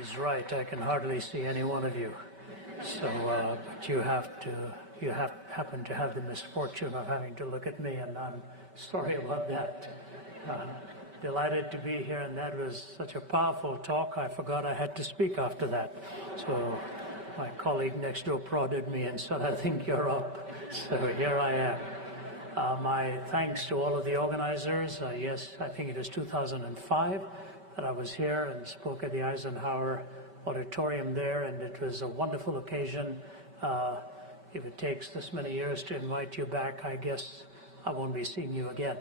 He's right. I can hardly see any one of you. So, but you happen to have the misfortune of having to look at me, and I'm sorry about that. Delighted to be here, and that was such a powerful talk. I forgot I had to speak after that. So my colleague next door prodded me and said, "I think you're up." So here I am. My thanks to all of the organizers. Yes, I think it was 2005 that I was here and spoke at the Eisenhower Auditorium there, and it was a wonderful occasion. If it takes this many years to invite you back, I guess I won't be seeing you again,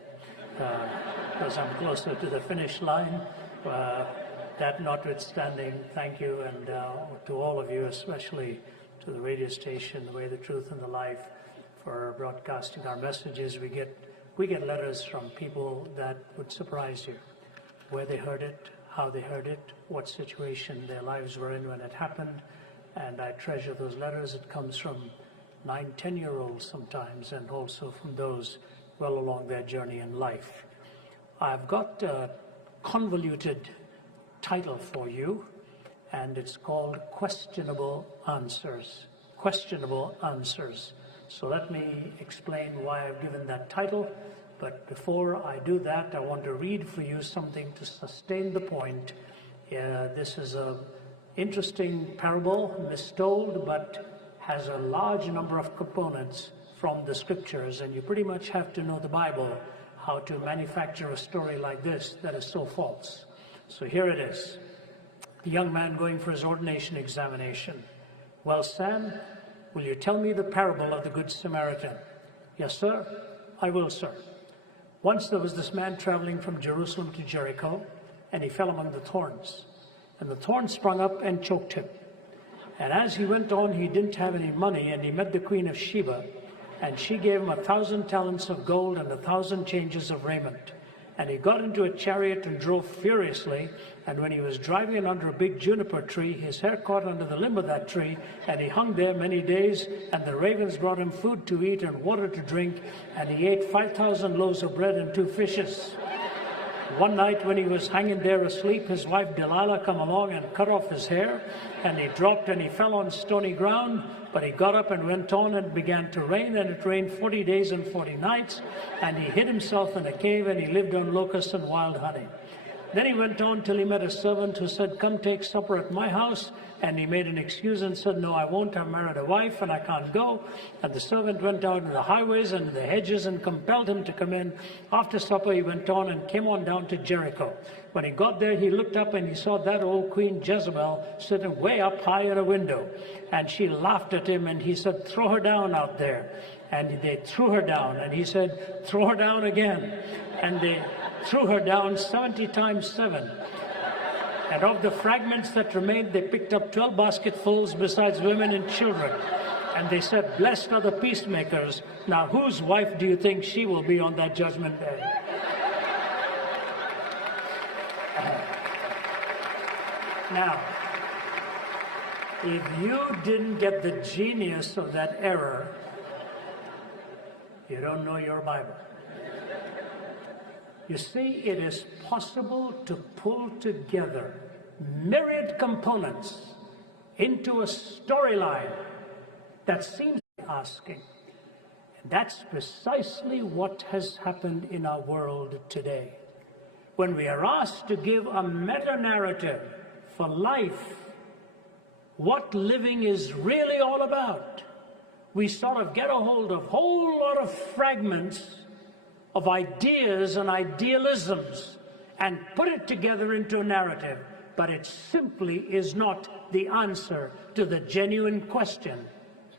because I'm closer to the finish line. That notwithstanding, thank you, and to all of you, especially to the radio station, The Way, the Truth, and the Life, for broadcasting our messages. We get letters from people that would surprise you, where they heard it, how they heard it, what situation their lives were in when it happened, and I treasure those letters. It comes from 9, 10-year-olds sometimes, and also from those well along their journey in life. I've got a convoluted title for you, and it's called Questionable Answers. Questionable Answers. So let me explain why I've given that title. But before I do that, I want to read for you something to sustain the point. This is an interesting parable, mistold, but has a large number of components from the scriptures, and you pretty much have to know the Bible how to manufacture a story like this that is so false. So here it is. The young man going for his ordination examination. "Well, Sam, will you tell me the parable of the Good Samaritan?" "Yes, sir, I will, sir. Once there was this man traveling from Jerusalem to Jericho, and he fell among the thorns. And the thorns sprung up and choked him. And as he went on, he didn't have any money, and he met the Queen of Sheba, and she gave him 1,000 talents of gold and 1,000 changes of raiment. And he got into a chariot and drove furiously, and when he was driving under a big juniper tree, his hair caught under the limb of that tree, and he hung there many days, and the ravens brought him food to eat and water to drink, and he ate 5,000 loaves of bread and 2 fishes. One night when he was hanging there asleep, his wife Delilah come along and cut off his hair, and he dropped and he fell on stony ground, but he got up and went on, and it began to rain, and it rained 40 days and 40 nights, and he hid himself in a cave, and he lived on locusts and wild honey. Then he went on till he met a servant who said, 'Come take supper at my house.' And he made an excuse and said, 'No, I won't. I've married a wife and I can't go.' And the servant went out in the highways and the hedges and compelled him to come in. After supper he went on and came on down to Jericho. When he got there, he looked up and he saw that old Queen Jezebel sitting way up high in a window. And she laughed at him, and he said, 'Throw her down out there.' And they threw her down, and he said, 'Throw her down again.' And they threw her down 70 times 7. And of the fragments that remained, they picked up 12 basketfuls besides women and children. And they said, 'Blessed are the peacemakers.' Now, whose wife do you think she will be on that judgment day?" Now, if you didn't get the genius of that error, you don't know your Bible. You see, it is possible to pull together myriad components into a storyline that seems to be asking. And that's precisely what has happened in our world today. When we are asked to give a meta-narrative for life, what living is really all about, we sort of get a hold of a whole lot of fragments of ideas and idealisms and put it together into a narrative, but it simply is not the answer to the genuine question,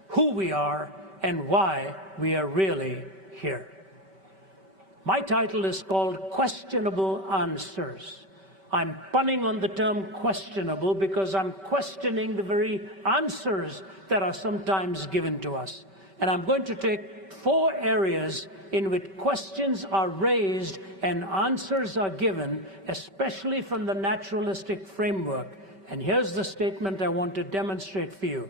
who we are and why we are really here. My title is called Questionable Answers. I'm punning on the term questionable because I'm questioning the very answers that are sometimes given to us. And I'm going to take 4 areas in which questions are raised and answers are given, especially from the naturalistic framework. And here's the statement I want to demonstrate for you.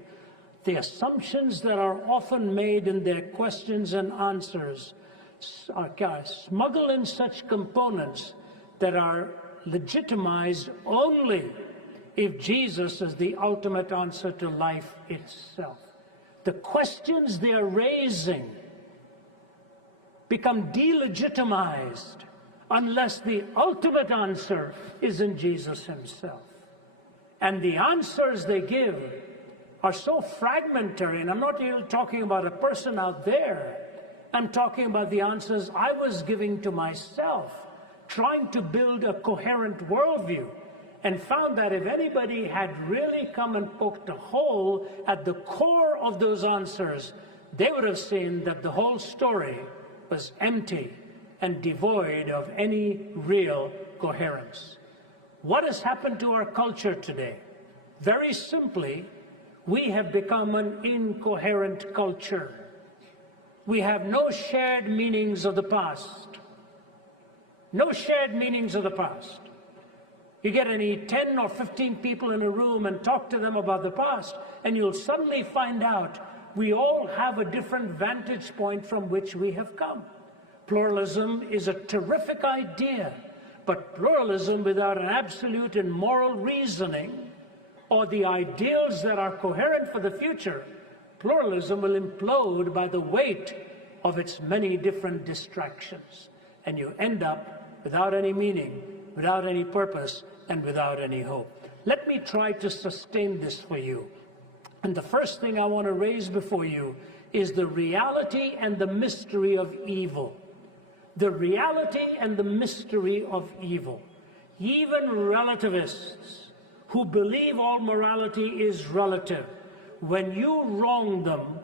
The assumptions that are often made in their questions and answers are smuggled in such components that are legitimized only if Jesus is the ultimate answer to life itself? The questions they are raising become delegitimized unless the ultimate answer is in Jesus himself. And the answers they give are so fragmentary, and I'm not even talking about a person out there. I'm talking about the answers I was giving to myself, trying to build a coherent worldview, and found that if anybody had really come and poked a hole at the core of those answers, they would have seen that the whole story was empty and devoid of any real coherence. What has happened to our culture today? Very simply, we have become an incoherent culture. We have no shared meanings of the past. No shared meanings of the past. You get any 10 or 15 people in a room and talk to them about the past, and you'll suddenly find out we all have a different vantage point from which we have come. Pluralism is a terrific idea, but pluralism without an absolute and moral reasoning or the ideals that are coherent for the future, pluralism will implode by the weight of its many different distractions. And you end up without any meaning, without any purpose, and without any hope. Let me try to sustain this for you. And the first thing I want to raise before you is the reality and the mystery of evil. The reality and the mystery of evil. Even relativists who believe all morality is relative, when you wrong them,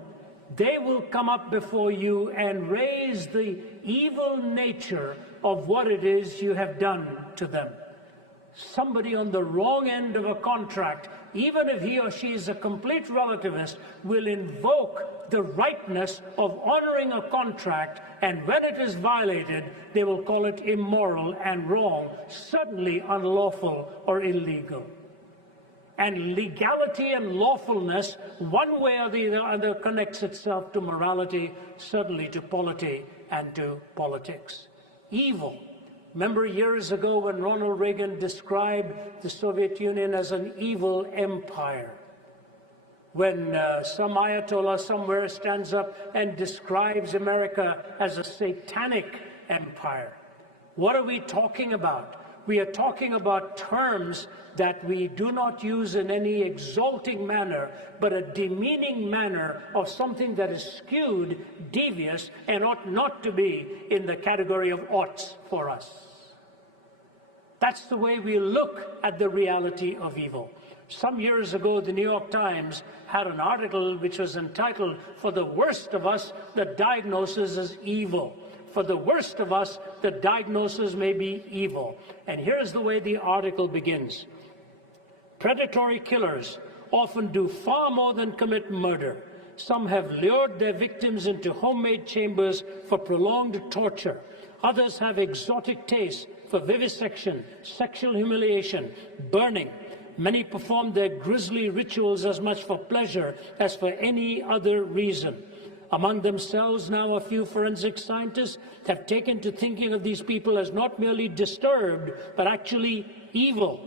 they will come up before you and raise the evil nature of what it is you have done to them. Somebody on the wrong end of a contract, even if he or she is a complete relativist, will invoke the rightness of honoring a contract, and when it is violated, they will call it immoral and wrong, suddenly unlawful or illegal. And legality and lawfulness, one way or the other, connects itself to morality, certainly to polity and to politics. Evil. Remember years ago when Ronald Reagan described the Soviet Union as an evil empire? When some Ayatollah somewhere stands up and describes America as a satanic empire. What are we talking about? We are talking about terms that we do not use in any exalting manner, but a demeaning manner of something that is skewed, devious, and ought not to be in the category of oughts for us. That's the way we look at the reality of evil. Some years ago, the New York Times had an article which was entitled, "For the worst of us, the diagnosis is evil." For the worst of us, the diagnosis may be evil. And here's the way the article begins. Predatory killers often do far more than commit murder. Some have lured their victims into homemade chambers for prolonged torture. Others have exotic tastes for vivisection, sexual humiliation, burning. Many perform their grisly rituals as much for pleasure as for any other reason. Among themselves now, a few forensic scientists have taken to thinking of these people as not merely disturbed, but actually evil.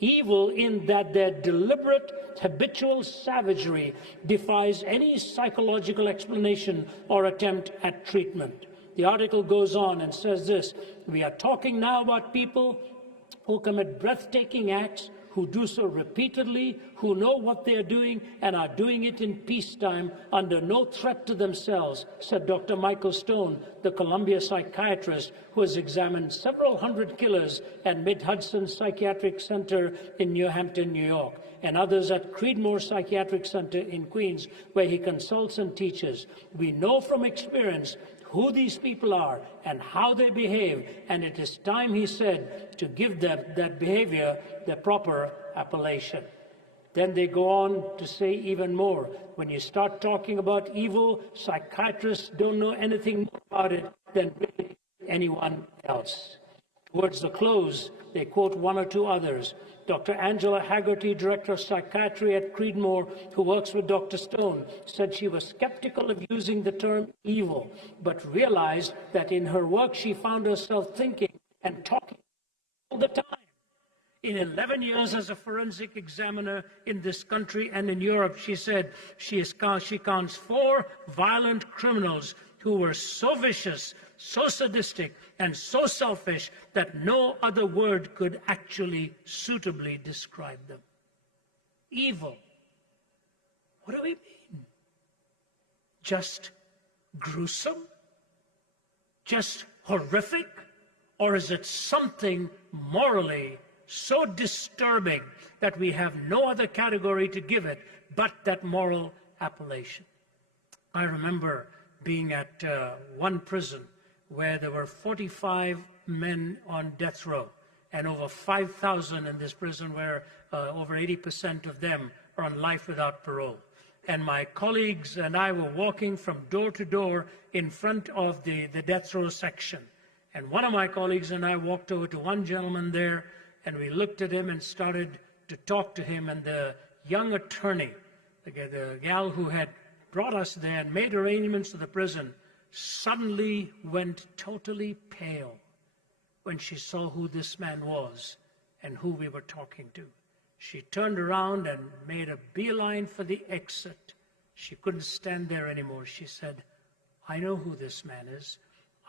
Evil in that their deliberate, habitual savagery defies any psychological explanation or attempt at treatment. The article goes on and says this: we are talking now about people who commit breathtaking acts, who do so repeatedly, who know what they are doing and are doing it in peacetime under no threat to themselves, said Dr. Michael Stone, the Columbia psychiatrist who has examined several hundred killers at Mid-Hudson Psychiatric Center in New Hampton, New York, and others at Creedmoor Psychiatric Center in Queens, where he consults and teaches. We know from experience who these people are and how they behave, and it is time, he said, to give them that behavior the proper appellation. Then they go on to say even more. When you start talking about evil, psychiatrists don't know anything more about it than really anyone else. Towards the close, they quote one or two others. Dr. Angela Haggerty, Director of Psychiatry at Creedmoor, who works with Dr. Stone, said she was skeptical of using the term evil, but realized that in her work she found herself thinking and talking all the time. In 11 years as a forensic examiner in this country and in Europe, she said she counts 4 violent criminals who were so vicious, so sadistic, and so selfish that no other word could actually suitably describe them. Evil. What do we mean? Just gruesome? Just horrific? Or is it something morally so disturbing that we have no other category to give it but that moral appellation? I remember being at one prison where there were 45 men on death row, and over 5,000 in this prison, where over 80% of them are on life without parole. And my colleagues and I were walking from door to door in front of the death row section. And one of my colleagues and I walked over to one gentleman there, and we looked at him and started to talk to him. And the young attorney, the gal who had brought us there and made arrangements for the prison, suddenly went totally pale when she saw who this man was and who we were talking to. She turned around and made a beeline for the exit. She couldn't stand there anymore. She said, "I know who this man is.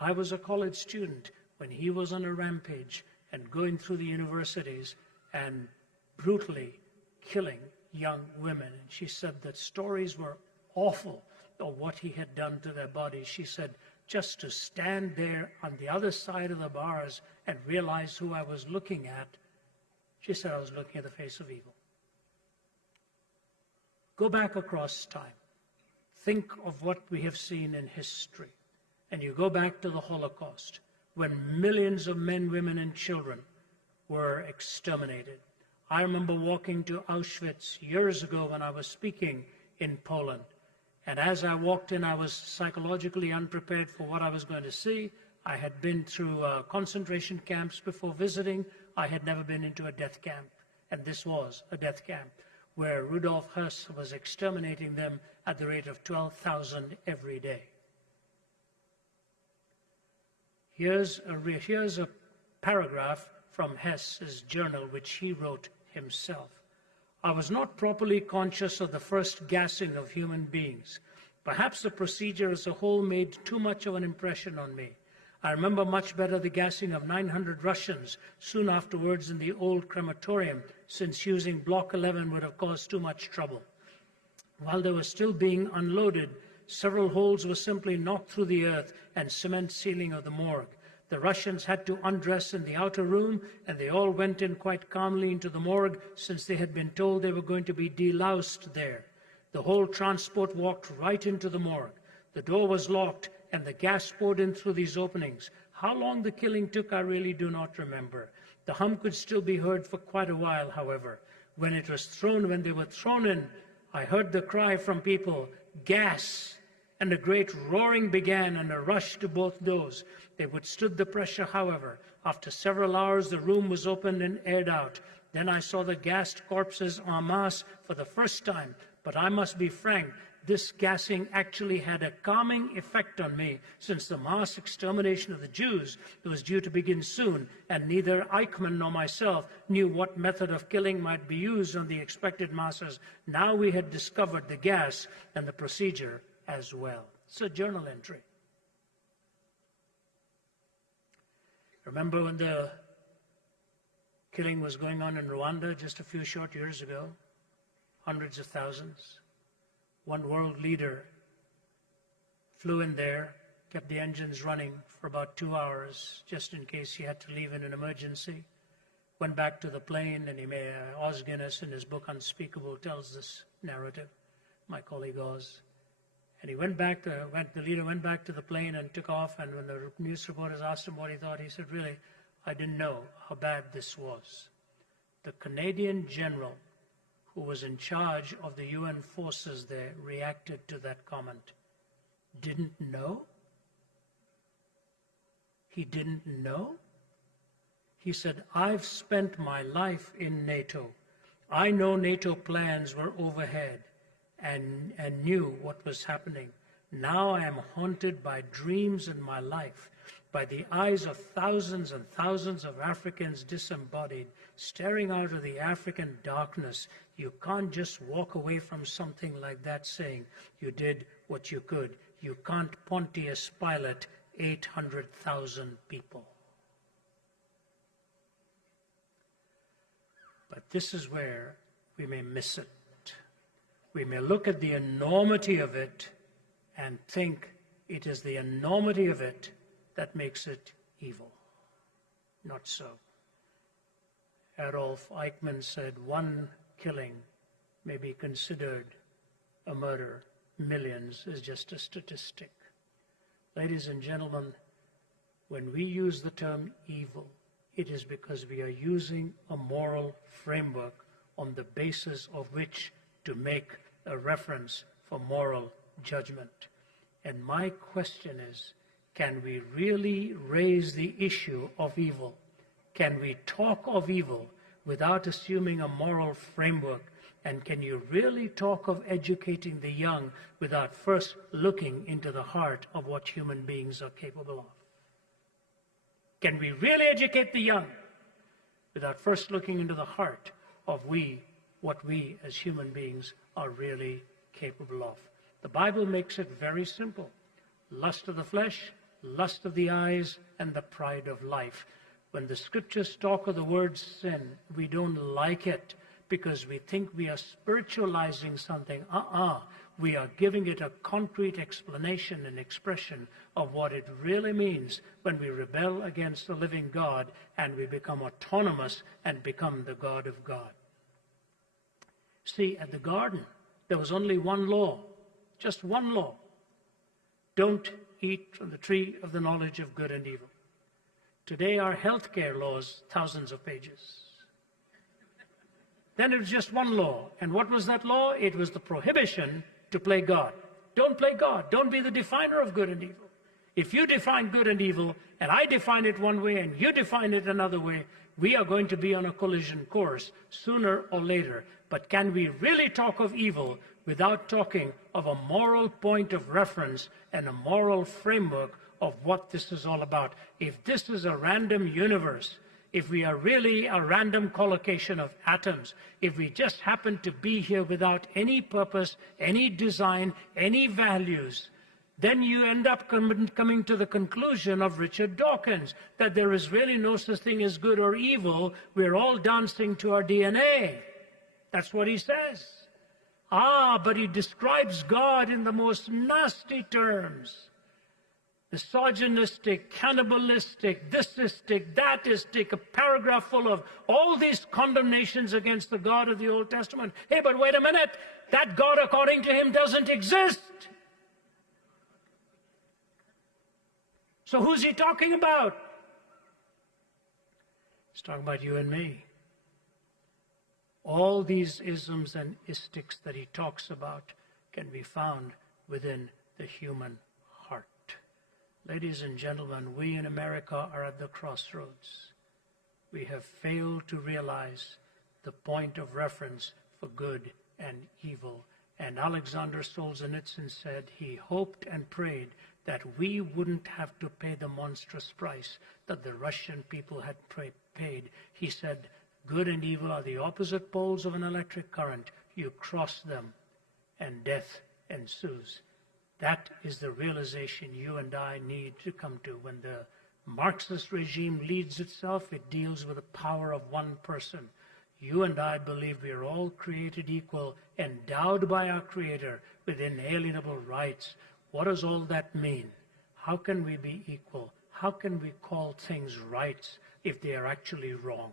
I was a college student when he was on a rampage and going through the universities and brutally killing young women." And she said that stories were awful of what he had done to their bodies. She said, just to stand there on the other side of the bars and realize who I was looking at, she said I was looking at the face of evil. Go back across time. Think of what we have seen in history. And you go back to the Holocaust, when millions of men, women, and children were exterminated. I remember walking to Auschwitz years ago when I was speaking in Poland. And as I walked in, I was psychologically unprepared for what I was going to see. I had been through concentration camps before visiting. I had never been into a death camp. And this was a death camp where Rudolf Hess was exterminating them at the rate of 12,000 every day. Here's a paragraph from Hess's journal, which he wrote himself. "I was not properly conscious of the first gassing of human beings. Perhaps the procedure as a whole made too much of an impression on me. I remember much better the gassing of 900 Russians soon afterwards in the old crematorium, since using Block 11 would have caused too much trouble. While they were still being unloaded, several holes were simply knocked through the earth and cement ceiling of the morgue. The Russians had to undress in the outer room, and they all went in quite calmly into the morgue, since they had been told they were going to be deloused there. The whole transport walked right into the morgue. The door was locked, and the gas poured in through these openings. How long the killing took, I really do not remember. The hum could still be heard for quite a while, however. When they were thrown in, I heard the cry from people, 'Gas!' And a great roaring began and a rush to both doors. They withstood the pressure, however. After several hours, the room was opened and aired out. Then I saw the gassed corpses en masse for the first time. But I must be frank, this gassing actually had a calming effect on me, since the mass extermination of the Jews was due to begin soon, and neither Eichmann nor myself knew what method of killing might be used on the expected masses. Now we had discovered the gas and the procedure as well." It's a journal entry. Remember when the killing was going on in Rwanda just a few short years ago? Hundreds of thousands. One world leader flew in there, kept the engines running for about 2 hours, just in case he had to leave in an emergency. Went back to the plane, and Os Guinness, in his book Unspeakable, tells this narrative, my colleague Oz. And the leader went back to the plane and took off, and when the news reporters asked him what he thought, he said, "Really, I didn't know how bad this was." The Canadian general who was in charge of the UN forces there reacted to that comment. Didn't know? He didn't know? He said, "I've spent my life in NATO. I know NATO plans were overhead and knew what was happening. Now I am haunted by dreams in my life, by the eyes of thousands and thousands of Africans disembodied, staring out of the African darkness. You can't just walk away from something like that saying you did what you could. You can't Pontius Pilate 800,000 people. But this is where we may miss it. We may look at the enormity of it and think it is the enormity of it that makes it evil. Not so. Adolf Eichmann said one killing may be considered a murder. Millions is just a statistic. Ladies and gentlemen, when we use the term evil, it is because we are using a moral framework on the basis of which to make a reference for moral judgment. And my question is, can we really raise the issue of evil? Can we talk of evil without assuming a moral framework? And can you really talk of educating the young without first looking into the heart of what human beings are capable of? Can we really educate the young without first looking into the heart of what we as human beings are really capable of? The Bible makes it very simple. Lust of the flesh, lust of the eyes, and the pride of life. When the scriptures talk of the word sin, we don't like it because we think we are spiritualizing something. We are giving it a concrete explanation and expression of what it really means when we rebel against the living God and we become autonomous and become the God of God. See, at the garden, there was only one law, just one law. Don't eat from the tree of the knowledge of good and evil. Today, our healthcare laws, thousands of pages. Then it was just one law. And what was that law? It was the prohibition to play God. Don't play God. Don't be the definer of good and evil. If you define good and evil, and I define it one way, and you define it another way, we are going to be on a collision course sooner or later. But can we really talk of evil without talking of a moral point of reference and a moral framework of what this is all about? If this is a random universe, if we are really a random collocation of atoms, if we just happen to be here without any purpose, any design, any values, then you end up coming to the conclusion of Richard Dawkins, that there is really no such thing as good or evil. We're all dancing to our DNA. That's what he says. But he describes God in the most nasty terms. Misogynistic, cannibalistic, thisistic, thatistic, a paragraph full of all these condemnations against the God of the Old Testament. Hey, but wait a minute. That God, according to him, doesn't exist. So who's he talking about? He's talking about you and me. All these isms and istics that he talks about can be found within the human heart. Ladies and gentlemen, we in America are at the crossroads. We have failed to realize the point of reference for good and evil. And Alexander Solzhenitsyn said he hoped and prayed that we wouldn't have to pay the monstrous price that the Russian people had paid. He said, good and evil are the opposite poles of an electric current. You cross them and death ensues. That is the realization you and I need to come to. When the Marxist regime leads itself, it deals with the power of one person. You and I believe we are all created equal, endowed by our Creator with inalienable rights. What does all that mean? How can we be equal? How can we call things rights if they are actually wrong?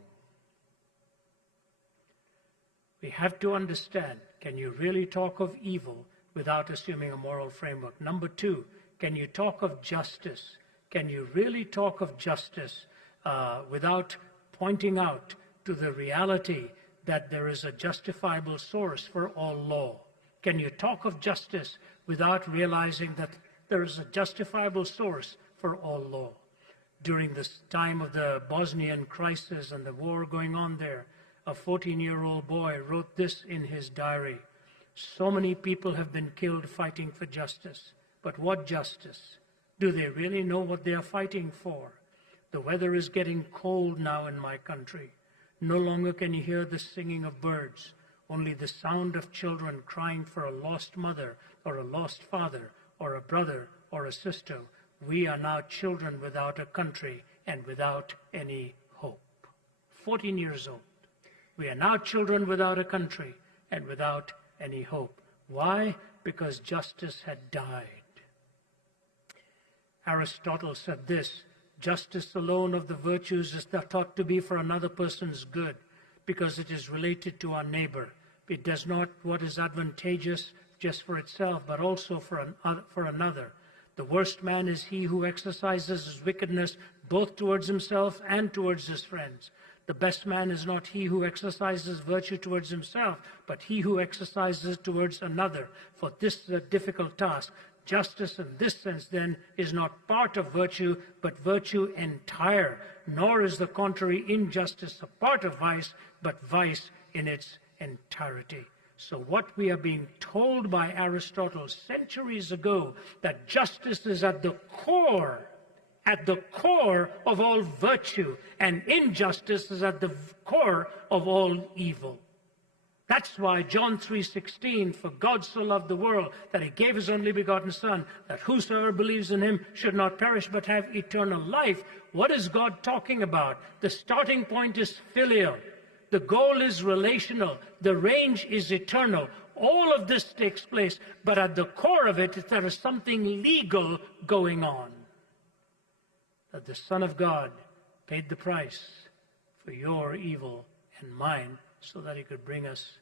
We have to understand, can you really talk of evil without assuming a moral framework? Number two, can you talk of justice? Can you really talk of justice without pointing out to the reality that there is a justifiable source for all law? Can you talk of justice without realizing that there is a justifiable source for all law? During this time of the Bosnian crisis and the war going on there, a 14-year-old boy wrote this in his diary. So many people have been killed fighting for justice. But what justice? Do they really know what they are fighting for? The weather is getting cold now in my country. No longer can you hear the singing of birds, only the sound of children crying for a lost mother or a lost father or a brother or a sister. We are now children without a country and without any hope. 14 years old. We are now children without a country and without any hope. Why? Because justice had died. Aristotle said this: justice alone of the virtues is thought to be for another person's good, because it is related to our neighbor. It does not what is advantageous just for itself, but also for another. The worst man is he who exercises his wickedness both towards himself and towards his friends. The best man is not he who exercises virtue towards himself, but he who exercises towards another. For this is a difficult task. Justice in this sense, then, is not part of virtue, but virtue entire. Nor is the contrary injustice a part of vice, but vice in its entirety. So what we are being told by Aristotle centuries ago, that justice is at the core of all virtue, and injustice is at the core of all evil. That's why John 3:16, for God so loved the world that he gave his only begotten Son, that whosoever believes in him should not perish but have eternal life. What is God talking about? The starting point is filial. The goal is relational. The range is eternal. All of this takes place, but at the core of it, there is something legal going on. That the Son of God paid the price for your evil and mine, so that he could bring us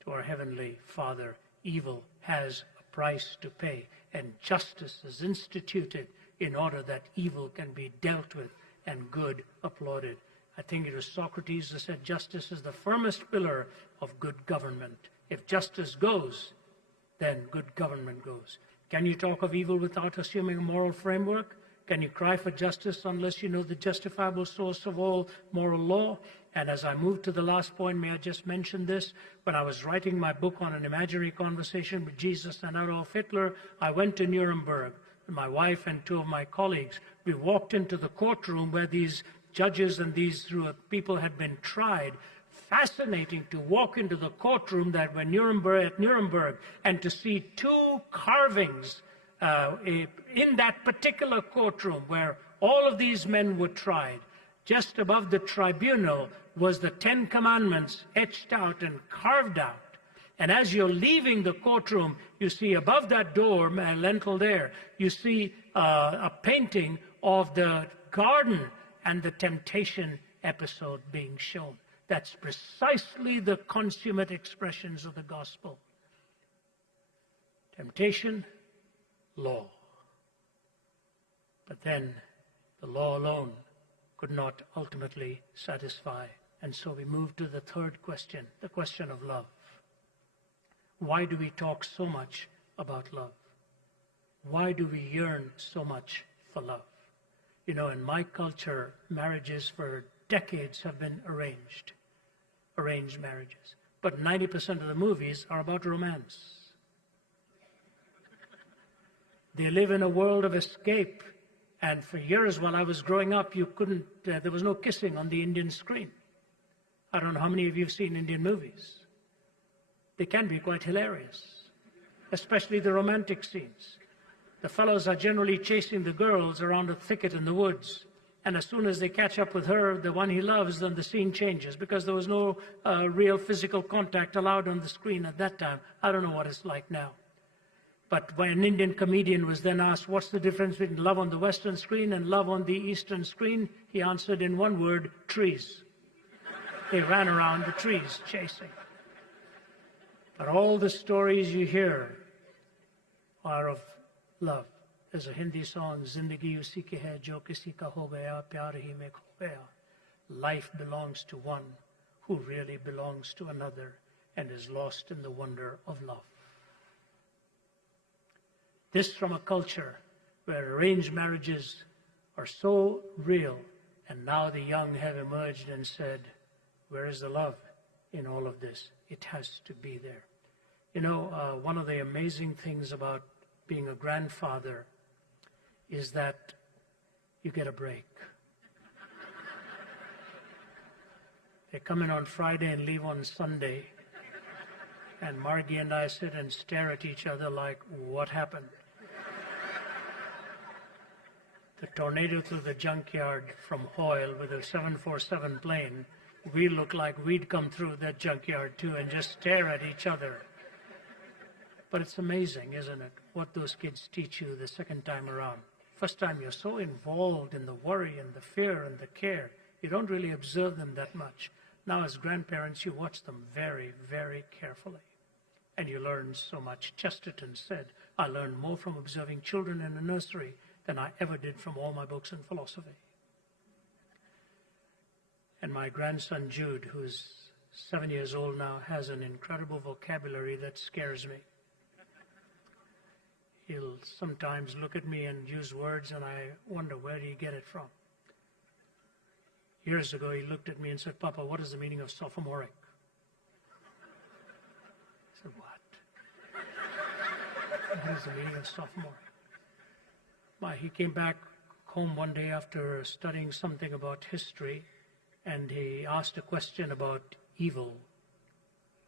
to our Heavenly Father. Evil has a price to pay, and justice is instituted in order that evil can be dealt with and good applauded. I think it was Socrates who said justice is the firmest pillar of good government. If justice goes, then good government goes. Can you talk of evil without assuming a moral framework? Can you cry for justice unless you know the justifiable source of all moral law? And as I move to the last point, may I just mention this? When I was writing my book on an imaginary conversation with Jesus and Adolf Hitler, I went to Nuremberg. My wife and two of my colleagues, we walked into the courtroom where these judges and these people had been tried. Fascinating to walk into the courtroom that were at Nuremberg and to see two carvings in that particular courtroom where all of these men were tried. Just above the tribunal was the 10 Commandments etched out and carved out. And as you're leaving the courtroom, you see above that door, lintel there, you see a painting of the garden and the temptation episode being shown. That's precisely the consummate expressions of the gospel. Temptation, law. But then the law alone could not ultimately satisfy. And so we move to the third question, the question of love. Why do we talk so much about love? Why do we yearn so much for love? You know, in my culture, marriages for decades have been arranged marriages. But 90% of the movies are about romance. They live in a world of escape. And for years while I was growing up, there was no kissing on the Indian screen. I don't know how many of you have seen Indian movies. They can be quite hilarious, especially the romantic scenes. The fellows are generally chasing the girls around a thicket in the woods. And as soon as they catch up with her, the one he loves, then the scene changes because there was no real physical contact allowed on the screen at that time. I don't know what it's like now. But when an Indian comedian was then asked, what's the difference between love on the Western screen and love on the Eastern screen? He answered in one word, trees. They ran around the trees chasing. But all the stories you hear are of love. There's a Hindi song, Zindagi usi ki hai, jo kisi ka ho gaya, pyar hi mein kho gaya. Life belongs to one who really belongs to another and is lost in the wonder of love. This from a culture where arranged marriages are so real, and now the young have emerged and said, where is the love in all of this? It has to be there. You know, one of the amazing things about being a grandfather is that you get a break. They come in on Friday and leave on Sunday. And Margie and I sit and stare at each other like, what happened? The tornado through the junkyard from Hoyle with a 747 plane, we look like we'd come through that junkyard too and just stare at each other. But it's amazing, isn't it, what those kids teach you the second time around. First time you're so involved in the worry and the fear and the care, you don't really observe them that much. Now as grandparents, you watch them very, very carefully. And you learn so much. Chesterton said, I learned more from observing children in a nursery than I ever did from all my books in philosophy. And my grandson Jude, who's 7 years old now, has an incredible vocabulary that scares me. He'll sometimes look at me and use words, and I wonder, where do you get it from? Years ago, he looked at me and said, Papa, what is the meaning of sophomoric? I said, what? What is the meaning of sophomoric? He came back home one day after studying something about history, and he asked a question about evil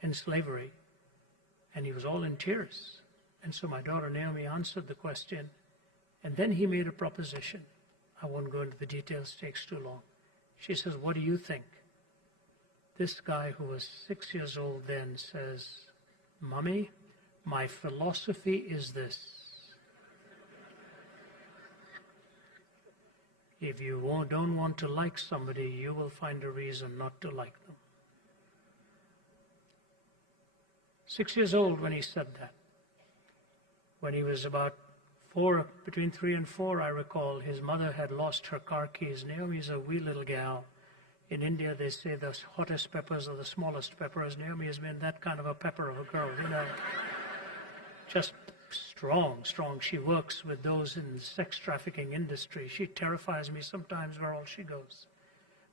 and slavery, and he was all in tears. And so my daughter Naomi answered the question, and then he made a proposition. I won't go into the details, it takes too long. She says, what do you think? This guy, who was 6 years old then, says, Mommy, my philosophy is this. If you don't want to like somebody, you will find a reason not to like them. 6 years old when he said that. When he was about between 3 and 4, I recall, his mother had lost her car keys. Naomi's a wee little gal. In India, they say the hottest peppers are the smallest peppers. Naomi has been that kind of a pepper of a girl, you know. Just strong. She works with those in the sex trafficking industry. She terrifies me sometimes where all she goes.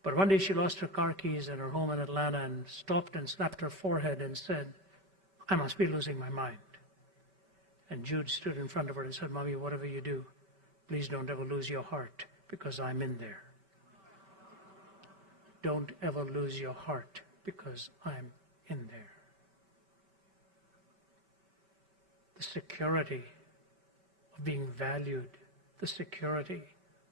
But one day she lost her car keys in her home in Atlanta and stopped and slapped her forehead and said, I must be losing my mind. And Jude stood in front of her and said, Mommy, whatever you do, please don't ever lose your heart, because I'm in there. Don't ever lose your heart, because I'm in there. The security of being valued, the security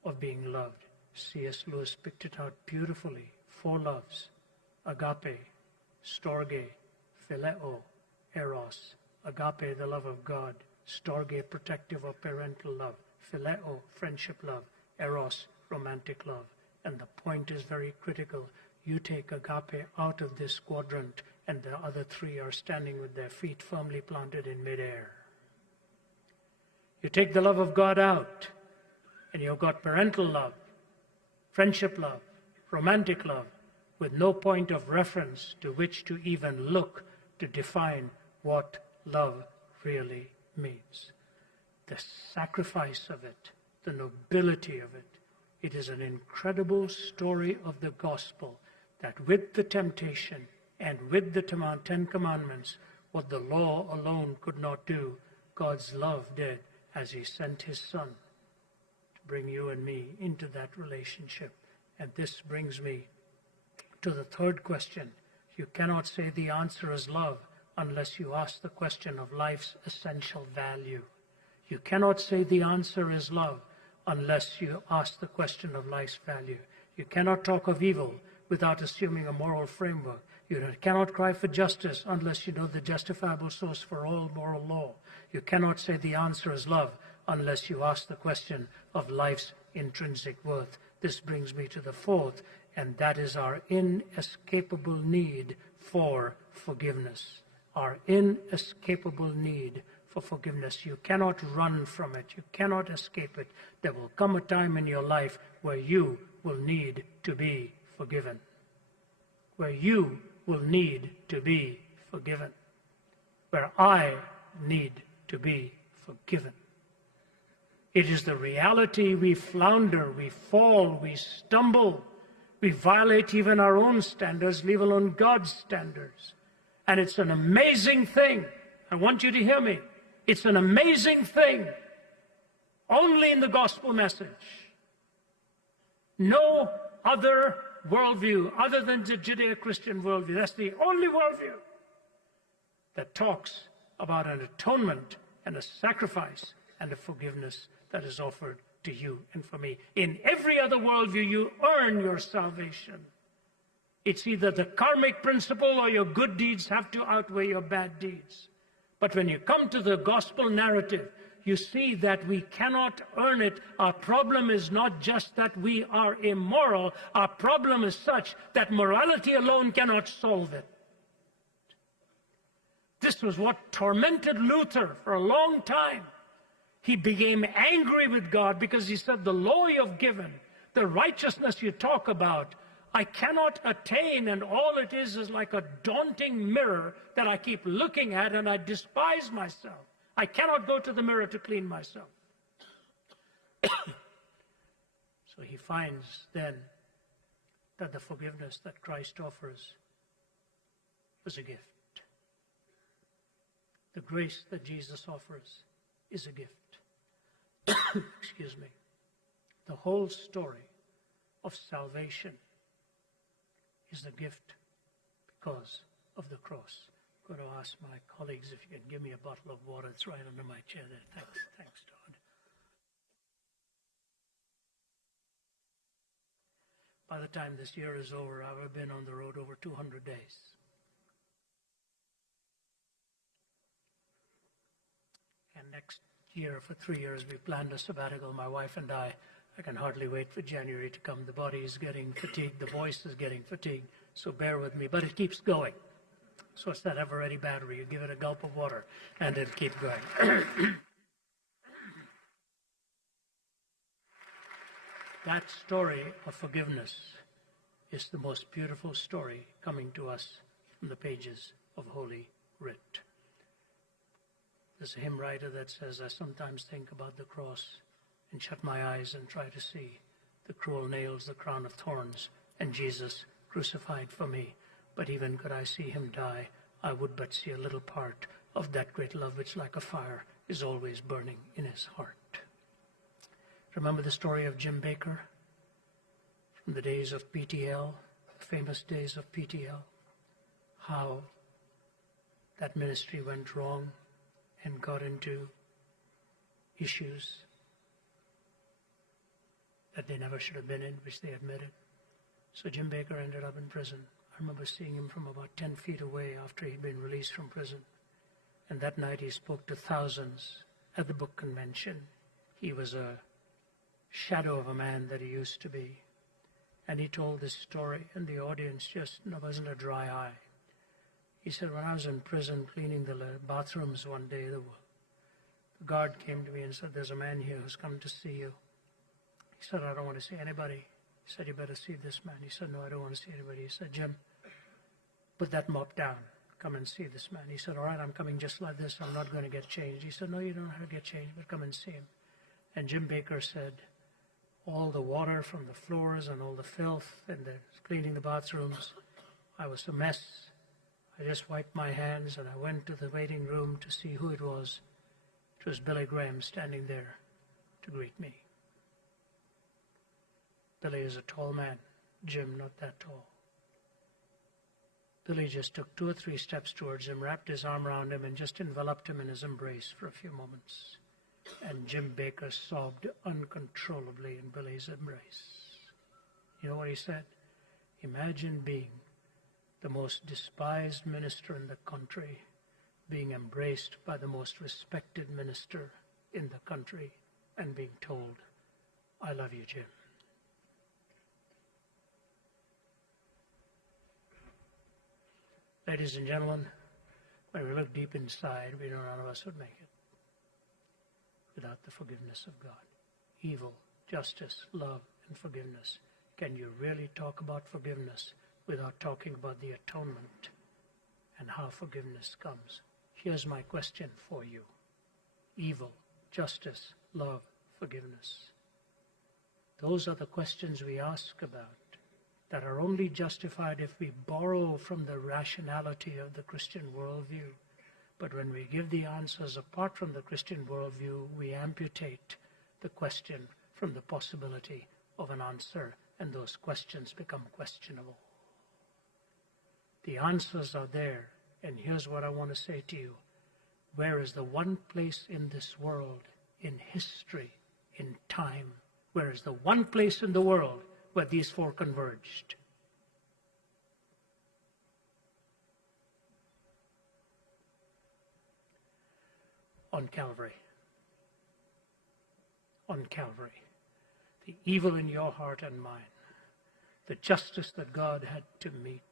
of being loved. C.S. Lewis picked it out beautifully. 4 loves: agape, storge, phileo, eros. Agape, the love of God; storge, protective or parental love; phileo, friendship love; eros, romantic love. And the point is very critical. You take agape out of this quadrant, and the other 3 are standing with their feet firmly planted in midair. You take the love of God out, and you've got parental love, friendship love, romantic love, with no point of reference to which to even look to define what love really means. The sacrifice of it, the nobility of it. It is an incredible story of the gospel, that with the temptation and with the 10 commandments, what the law alone could not do, God's love did, as he sent his Son to bring you and me into that relationship. And this brings me to the third question. You cannot say the answer is love unless you ask the question of life's essential value. You cannot say the answer is love unless you ask the question of life's value. You cannot talk of evil without assuming a moral framework. You cannot cry for justice unless you know the justifiable source for all moral law. You cannot say the answer is love unless you ask the question of life's intrinsic worth. This brings me to the fourth, and that is our inescapable need for forgiveness. Our inescapable need for forgiveness. You cannot run from it. You cannot escape it. There will come a time in your life where you will need to be forgiven. Where you will need to be forgiven. Where I need to be forgiven. It is the reality. We flounder, we fall, we stumble, we violate even our own standards, leave alone God's standards. And it's an amazing thing. I want you to hear me. It's an amazing thing. Only in the gospel message. No other worldview other than the Judeo-Christian worldview. That's the only worldview that talks about an atonement and a sacrifice and a forgiveness that is offered to you and for me. In every other worldview, you earn your salvation. It's either the karmic principle or your good deeds have to outweigh your bad deeds. But when you come to the gospel narrative, you see that we cannot earn it. Our problem is not just that we are immoral. Our problem is such that morality alone cannot solve it. This was what tormented Luther for a long time. He became angry with God because he said, the law you have given, the righteousness you talk about, I cannot attain, and all it is like a daunting mirror that I keep looking at, and I despise myself. I cannot go to the mirror to clean myself. So he finds then that the forgiveness that Christ offers is a gift. The grace that Jesus offers is a gift. Excuse me. The whole story of salvation is a gift because of the cross. I'm going to ask my colleagues if you can give me a bottle of water. It's right under my chair there. Thanks, Todd. By the time this year is over, I will have been on the road over 200 days. And next year, for 3 years, we planned a sabbatical, my wife and I. I can hardly wait for January to come. The body is getting fatigued. The voice is getting fatigued. So bear with me. But it keeps going. So it's that ever-ready battery. You give it a gulp of water, and it'll keep going. That story of forgiveness is the most beautiful story coming to us from the pages of Holy Writ. There's a hymn writer that says, I sometimes think about the cross and shut my eyes and try to see the cruel nails, the crown of thorns, and Jesus crucified for me. But even could I see him die, I would but see a little part of that great love which like a fire is always burning in his heart. Remember the story of Jim Bakker from the days of PTL, the famous days of PTL, how that ministry went wrong and got into issues that they never should have been in, which they admitted. So Jim Bakker ended up in prison. I remember seeing him from about 10 feet away after he'd been released from prison. And that night he spoke to thousands at the book convention. He was a shadow of a man that he used to be. And he told this story, and the audience just wasn't a dry eye. He said, when I was in prison cleaning the bathrooms one day, the guard came to me and said, there's a man here who's come to see you. He said, I don't want to see anybody. He said, you better see this man. He said, no, I don't want to see anybody. He said, Jim, put that mop down. Come and see this man. He said, all right, I'm coming just like this. I'm not going to get changed. He said, no, you don't have to get changed, but come and see him. And Jim Bakker said, all the water from the floors and all the filth and the cleaning the bathrooms, I was a mess. I just wiped my hands and I went to the waiting room to see who it was. It was Billy Graham standing there to greet me. Billy is a tall man. Jim, not that tall. Billy just took 2 or 3 steps towards him, wrapped his arm around him, and just enveloped him in his embrace for a few moments. And Jim Bakker sobbed uncontrollably in Billy's embrace. You know what he said? Imagine being the most despised minister in the country, being embraced by the most respected minister in the country, and being told, I love you, Jim. Ladies and gentlemen, when we look deep inside, we know none of us would make it without the forgiveness of God. Evil, justice, love, and forgiveness. Can you really talk about forgiveness without talking about the atonement and how forgiveness comes? Here's my question for you. Evil, justice, love, forgiveness. Those are the questions we ask about that are only justified if we borrow from the rationality of the Christian worldview. But when we give the answers apart from the Christian worldview, we amputate the question from the possibility of an answer and those questions become questionable. The answers are there, and here's what I want to say to you. Where is the one place in this world, in history, in time, where is the one place in the world where these four converged? On Calvary. On Calvary. The evil in your heart and mine, the justice that God had to meet,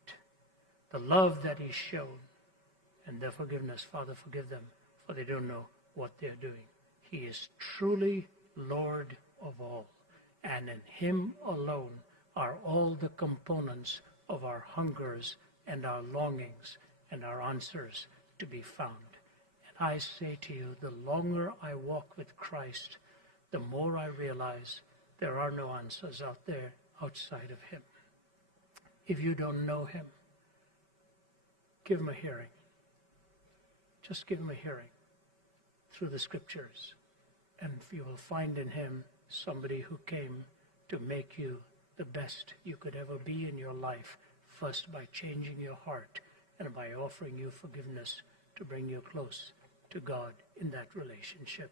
the love that He showed, and their forgiveness. Father, forgive them, for they don't know what they're doing. He is truly Lord of all, and in Him alone are all the components of our hungers and our longings and our answers to be found. And I say to you, the longer I walk with Christ, the more I realize there are no answers out there outside of Him. If you don't know Him, give Him a hearing. Just give Him a hearing through the Scriptures, and you will find in Him somebody who came to make you the best you could ever be in your life, first by changing your heart and by offering you forgiveness to bring you close to God in that relationship.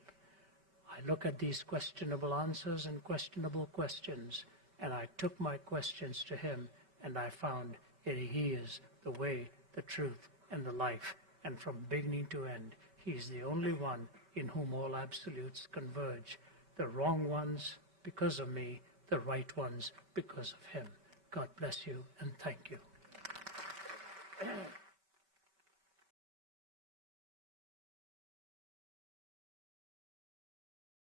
I look at these questionable answers and questionable questions, and I took my questions to Him, and I found that He is the way, the truth, and the life. And from beginning to end, He is the only one in whom all absolutes converge. The wrong ones because of me, the right ones because of Him. God bless you, and thank you.